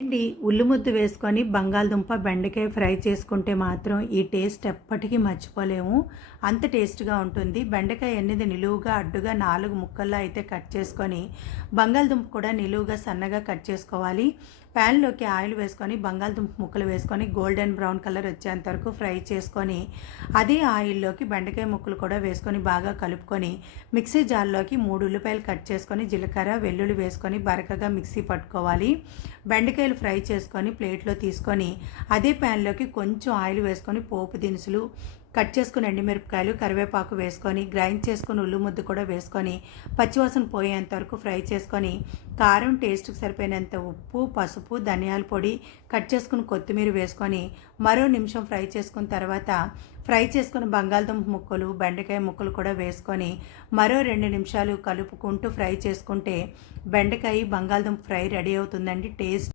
అండి ఉల్లి ముద్ద వేసుకొని బంగాళదుంప, బెండకాయ ఫ్రై చేసుకుంటే మాత్రం ఈ టేస్ట్ ఎప్పటికీ మర్చిపోలేము. అంత టేస్ట్‌గా ఉంటుంది. బెండకాయ అనేది నిలువుగా, అడ్డుగా 4 ముక్కల్లో అయితే కట్ చేసుకొని, బంగాళదుంప కూడా నిలువుగా సన్నగా కట్ చేసుకోవాలి. ప్యాన్‌లోకి ఆయిల్ వేసుకొని, బంగాళదుంప ముక్కలు వేసుకొని గోల్డెన్ బ్రౌన్ కలర్ వచ్చేంత వరకు ఫ్రై చేసుకొని, అదే ఆయిల్‌లోకి బెండకాయ ముక్కలు కూడా వేసుకొని బాగా కలుపుకొని, మిక్సీ జార్‌లోకి 3 ఉల్లిపాయలు కట్ చేసుకొని, జీలకర్ర, వెల్లుల్లి వేసుకొని బరకగా మిక్సీ పట్టుకోవాలి. బెండకాయలు ఫ్రై చేసుకొని ప్లేట్లో తీసుకొని అదే ప్యాన్లోకి కొంచెం ఆయిల్ వేసుకొని పోపు దినుసులు కట్ చేసుకుని ఎండుమిరపకాయలు, కరివేపాకు వేసుకొని గ్రైండ్ చేసుకుని ఉల్లి ముద్ద కూడా వేసుకొని పచ్చివాసన పోయేంత వరకు ఫ్రై చేసుకొని కారం, టేస్ట్కి సరిపోయినంత ఉప్పు, పసుపు, ధనియాల పొడి, కట్ చేసుకుని కొత్తిమీర వేసుకొని మరో నిమిషం ఫ్రై చేసుకున్న తర్వాత ఫ్రై చేసుకుని బంగాళదుంప ముక్కలు, బెండకాయ ముక్కలు కూడా వేసుకొని మరో 2 నిమిషాలు కలుపుకుంటూ ఫ్రై చేసుకుంటే బెండకాయ, బంగాళదుంప ఫ్రై రెడీ అవుతుందండి. టేస్ట్